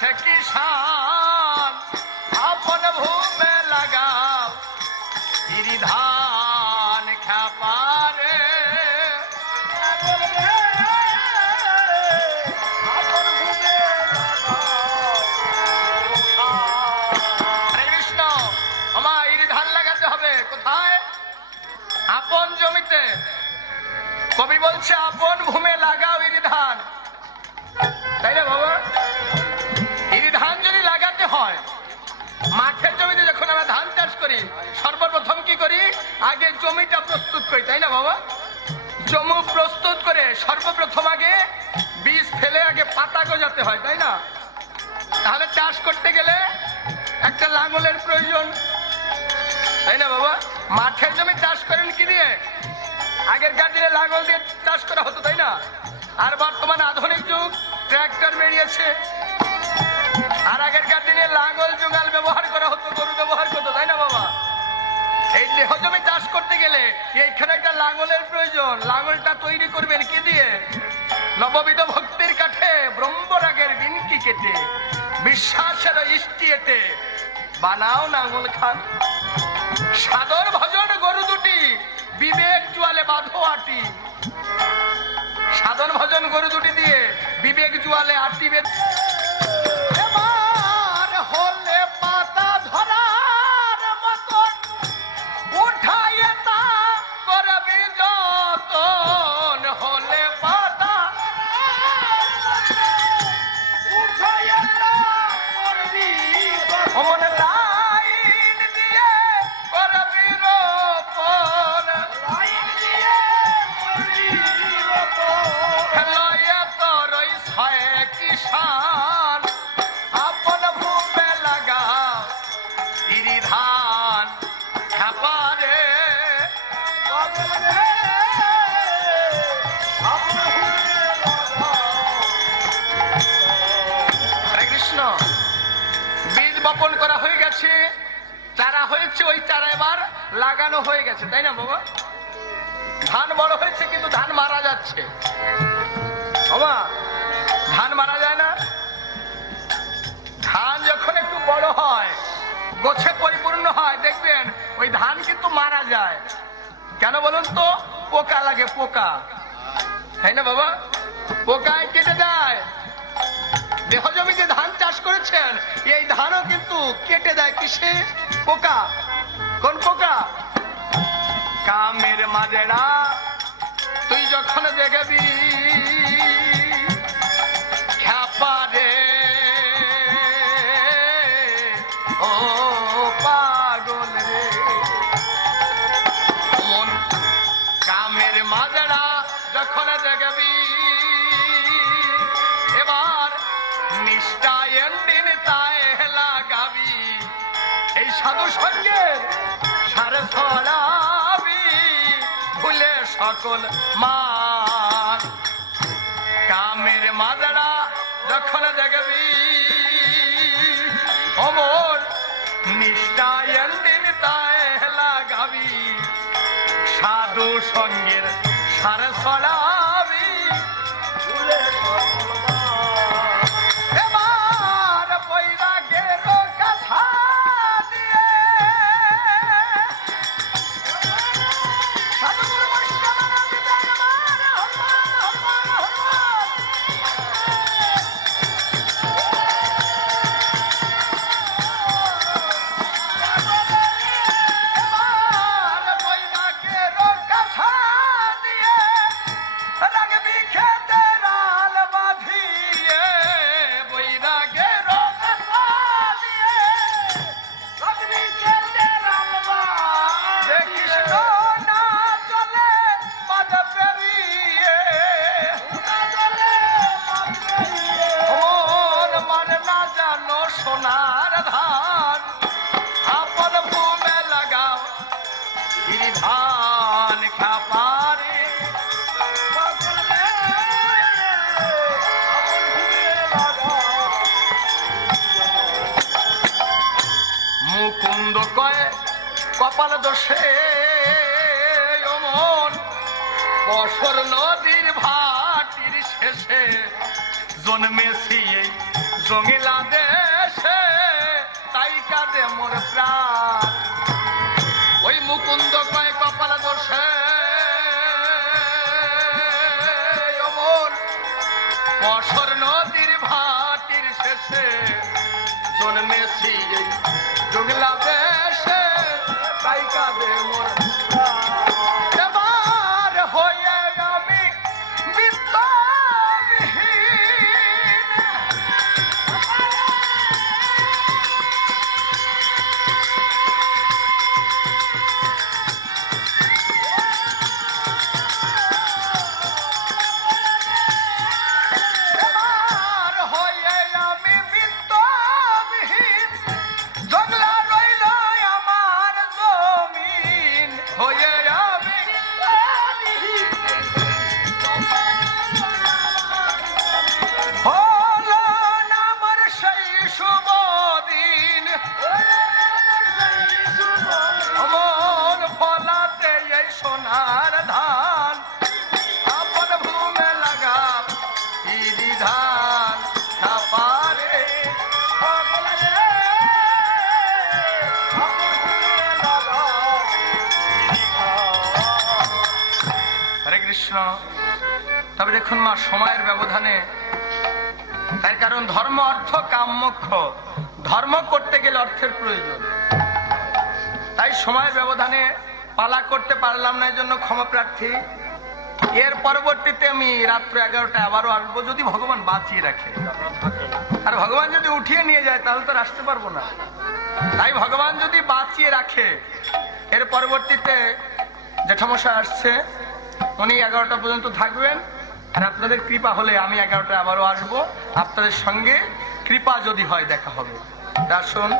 সে কিষান আপন ভূমে লাগাও। ধান কোথায়? আপন জমিতে। কবি বলছে আপন ভূমে লাগাও প্রস্তুত করি, তাই না বাবা? জমি প্রস্তুত করে সর্বপ্রথম আগে বীজ ফেলে আগে পাতা গজাতে হয়, তাই না? তাহলে চাষ করতে গেলে একটা লাঙলের প্রয়োজন, তাই না বাবা? মাঠের জমি চাষ করেন কি দিয়ে? আগেরকার দিনে লাঙল দিয়ে চাষ করা হতো, তাই না? আর বর্তমানে আধুনিক যুগ, ট্র্যাক্টর বেরিয়েছে। এইখানে একটা লাঙলের প্রয়োজন। লাঙলটা তৈরি করবেন কি দিয়ে? নববিধ ভক্তির কাঠে, ব্রহ্মরাগের বিনকি কেটে, বিশ্বাসের ইষ্টি এতে বানাও নাঙল খান। সাদর ভজন গরু দুটি, বিবেক জুয়ালে বাঁধো আটি। সাধন ভজন গরু দুটি দিয়ে বিবেক জুয়ালে আটি বেঁধে অমন লাইন চারা হয়েছে, ওই চারা এবার লাগানো হয়ে গেছে, তাই না, বাবা? ধান বড় হয়েছে, কিন্তু ধান মারা যাচ্ছে। বাবা, ধান মারা যায় না? ধান যখন একটু বড় হয়, গোছে পরিপূর্ণ হয়, দেখবেন, ওই ধান কিন্তু মারা যায়। কেন বলুন তো? পোকা লাগে, পোকা। তাই না, বাবা? পোকায় কেটে দেয়। দেহ জমিতে ধান চাষ করেছেন, এই ধানও কিন্তু কেটে দেয় কিসে? পোকা। কোন পোকা? কামের মাঝেরা তুই যখন দেখবি সাধু সঙ্গের সারে ফলাবি ভুলে সকল মান কামের মাদারা যখন দেখবি, অমর নিষ্ঠায়ন দিন তাই লাগাবি। সাধু সঙ্গের সারে ফলাবি কপাল দোষে অমন কসর নদীর ভাটির শেষে জন্মেছি এই জঙ্গিলা দেশে। তাই কাঁদে মোর প্রাণ। ওই মুকুন্দ কয় কপাল দোষে অমর বছর তবে দেখুন মা সময়ের ব্যবধানে তার কারণ ধর্ম, অর্থ কাম ধর্ম করতে গেলে অর্থের প্রয়োজন। তাই সময়ের ব্যবধানে পালা করতে পারলাম না এই জন্য ক্ষমা প্রার্থী। এর পরবর্তীতে আমি রাত্র এগারোটা আবারও আসব, যদি ভগবান বাঁচিয়ে রাখে। আর ভগবান যদি উঠিয়ে নিয়ে যায়, তাহলে তো আসতে পারব না। তাই ভগবান যদি বাঁচিয়ে রাখে, এর পরবর্তীতে জেঠামশাই আসছে, উনি এগারোটা পর্যন্ত থাকবেন। আর আপনাদের কৃপা হলে আমি এগারোটায় আবারও আসব। আপনাদের সঙ্গে কৃপা যদি হয় দেখা হবে। আসুন।